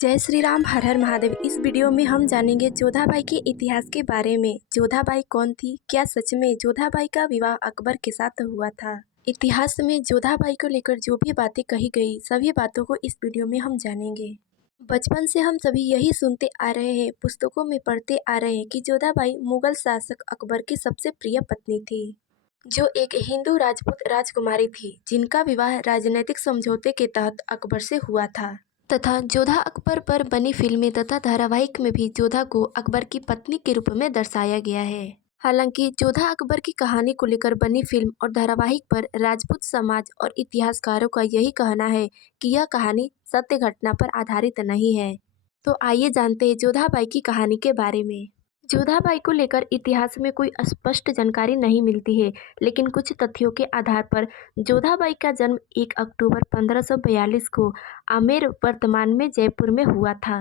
जय श्री राम, हर हर महादेव। इस वीडियो में हम जानेंगे जोधाबाई के इतिहास के बारे में। जोधाबाई कौन थी? क्या सच में जोधाबाई का विवाह अकबर के साथ हुआ था? इतिहास में जोधाबाई को लेकर जो भी बातें कही गई, सभी बातों को इस वीडियो में हम जानेंगे। बचपन से हम सभी यही सुनते आ रहे हैं, पुस्तकों में पढ़ते आ रहे हैं कि जोधाबाई मुगल शासक अकबर की सबसे प्रिय पत्नी थी, जो एक हिंदू राजपूत राजकुमारी थी, जिनका विवाह राजनीतिक समझौते के तहत अकबर से हुआ था। तथा जोधा अकबर पर बनी फिल्में तथा धारावाहिक में भी जोधा को अकबर की पत्नी के रूप में दर्शाया गया है। हालांकि जोधा अकबर की कहानी को लेकर बनी फिल्म और धारावाहिक पर राजपूत समाज और इतिहासकारों का यही कहना है कि यह कहानी सत्य घटना पर आधारित नहीं है। तो आइए जानते हैं जोधाबाई की कहानी के बारे में। जोधाबाई को लेकर इतिहास में कोई स्पष्ट जानकारी नहीं मिलती है, लेकिन कुछ तथ्यों के आधार पर जोधाबाई का जन्म 1 अक्टूबर 1542 को आमेर, वर्तमान में जयपुर में हुआ था।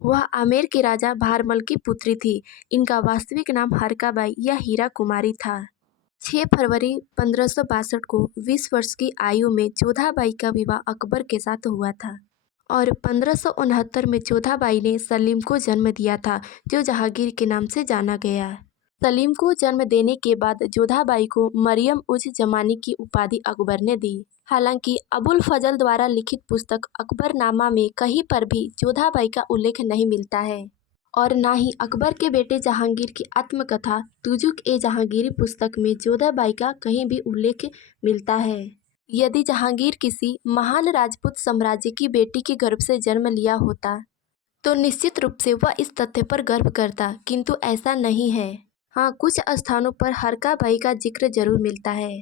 वह आमेर के राजा भारमल की पुत्री थी। इनका वास्तविक नाम हरकाबाई या हीरा कुमारी था। 6 फरवरी 1562 को 20 वर्ष की आयु में जोधाबाई का विवाह अकबर के साथ हुआ था और 1569 में जोधाबाई ने सलीम को जन्म दिया था, जो जहांगीर के नाम से जाना गया। सलीम को जन्म देने के बाद जोधाबाई को मरियम उज जमानी की उपाधि अकबर ने दी। हालांकि अबुल फजल द्वारा लिखित पुस्तक अकबरनामा में कहीं पर भी जोधाबाई का उल्लेख नहीं मिलता है और ना ही अकबर के बेटे जहांगीर की आत्मकथा तुजुक-ए-जहांगीरी पुस्तक में जोधाबाई का कहीं भी उल्लेख मिलता है। यदि जहांगीर किसी महान राजपूत साम्राज्य की बेटी के गर्भ से जन्म लिया होता तो निश्चित रूप से वह इस तथ्य पर गर्व करता, किंतु ऐसा नहीं है। हाँ, कुछ स्थानों पर हरकाबाई का जिक्र जरूर मिलता है।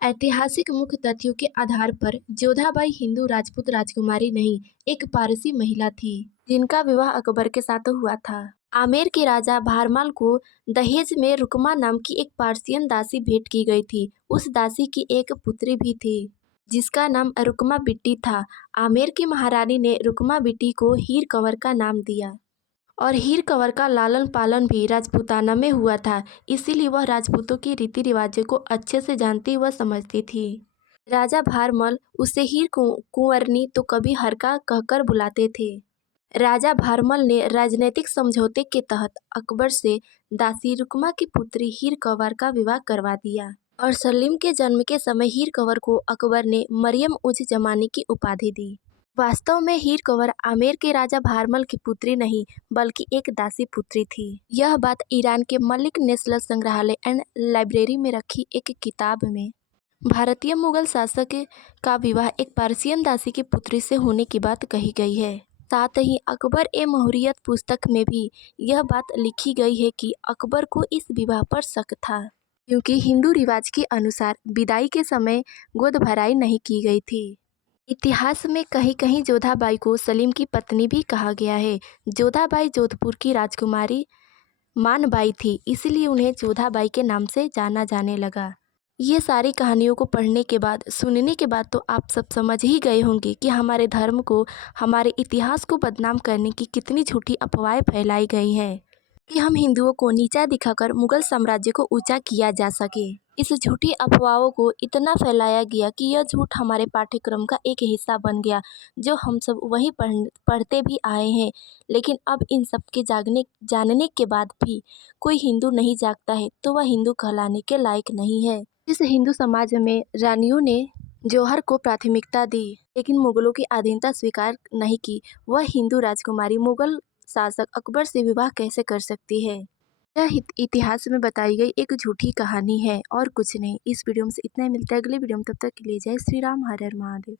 ऐतिहासिक मुख्य तथ्यों के आधार पर जोधाबाई हिंदू राजपूत राजकुमारी नहीं, एक पारसी महिला थी, जिनका विवाह अकबर के साथ हुआ था। आमेर के राजा भारमाल को दहेज में रुकमा नाम की एक पार्सियन दासी भेंट की गई थी। उस दासी की एक पुत्री भी थी, जिसका नाम रुकमा बिट्टी था। आमेर की महारानी ने रुकमा बिट्टी को हीर कंवर का नाम दिया और हीर कंवर का लालन पालन भी राजपूताना में हुआ था, इसीलिए वह राजपूतों के रीति रिवाजों को अच्छे से जानती व समझती थी। राजा भारमल उसे हीर कुंवरनी तो कभी हरका कहकर बुलाते थे। राजा भारमल ने राजनीतिक समझौते के तहत अकबर से दासी रुकमा की पुत्री हीर कंवर का विवाह करवा दिया और सलीम के जन्म के समय हीर कंवर को अकबर ने मरियम उज जमानी की उपाधि दी। वास्तव में हीर कंवर आमेर के राजा भारमल की पुत्री नहीं, बल्कि एक दासी पुत्री थी। यह बात ईरान के मलिक नेशनल संग्रहालय एंड लाइब्रेरी में रखी एक किताब में भारतीय मुगल शासक का विवाह एक पार्सियन दासी की पुत्री से होने की बात कही गई है। साथ ही अकबर ए मुहर्रियत पुस्तक में भी यह बात लिखी गई है कि अकबर को इस विवाह पर शक था, क्योंकि हिंदू रिवाज के अनुसार विदाई के समय गोद भराई नहीं की गई थी। इतिहास में कहीं कहीं जोधाबाई को सलीम की पत्नी भी कहा गया है। जोधाबाई जोधपुर की राजकुमारी मानबाई थी, इसलिए उन्हें जोधाबाई के नाम से जाना जाने लगा। ये सारी कहानियों को पढ़ने के बाद, सुनने के बाद तो आप सब समझ ही गए होंगे कि हमारे धर्म को, हमारे इतिहास को बदनाम करने की कितनी झूठी अफवाहें फैलाई गई हैं कि हम हिंदुओं को नीचा दिखाकर मुगल साम्राज्य को ऊंचा किया जा सके। इस झूठी अफवाहों को इतना फैलाया गया कि यह झूठ हमारे पाठ्यक्रम का एक हिस्सा बन गया, जो हम सब वही पढ़ते भी आए हैं। लेकिन अब इन सब के जानने के बाद भी कोई हिंदू नहीं जागता है, तो वह हिंदू कहलाने के लायक नहीं है। इस हिंदू समाज में रानियों ने जौहर को प्राथमिकता दी, लेकिन मुगलों की अधीनता स्वीकार नहीं की। वह हिंदू राजकुमारी मुगल शासक अकबर से विवाह कैसे कर सकती है? यह इतिहास में बताई गई एक झूठी कहानी है और कुछ नहीं। इस वीडियो में से इतना ही। मिलता है अगले वीडियो में, तब तक के लिए जय श्री राम, हर हर महादेव।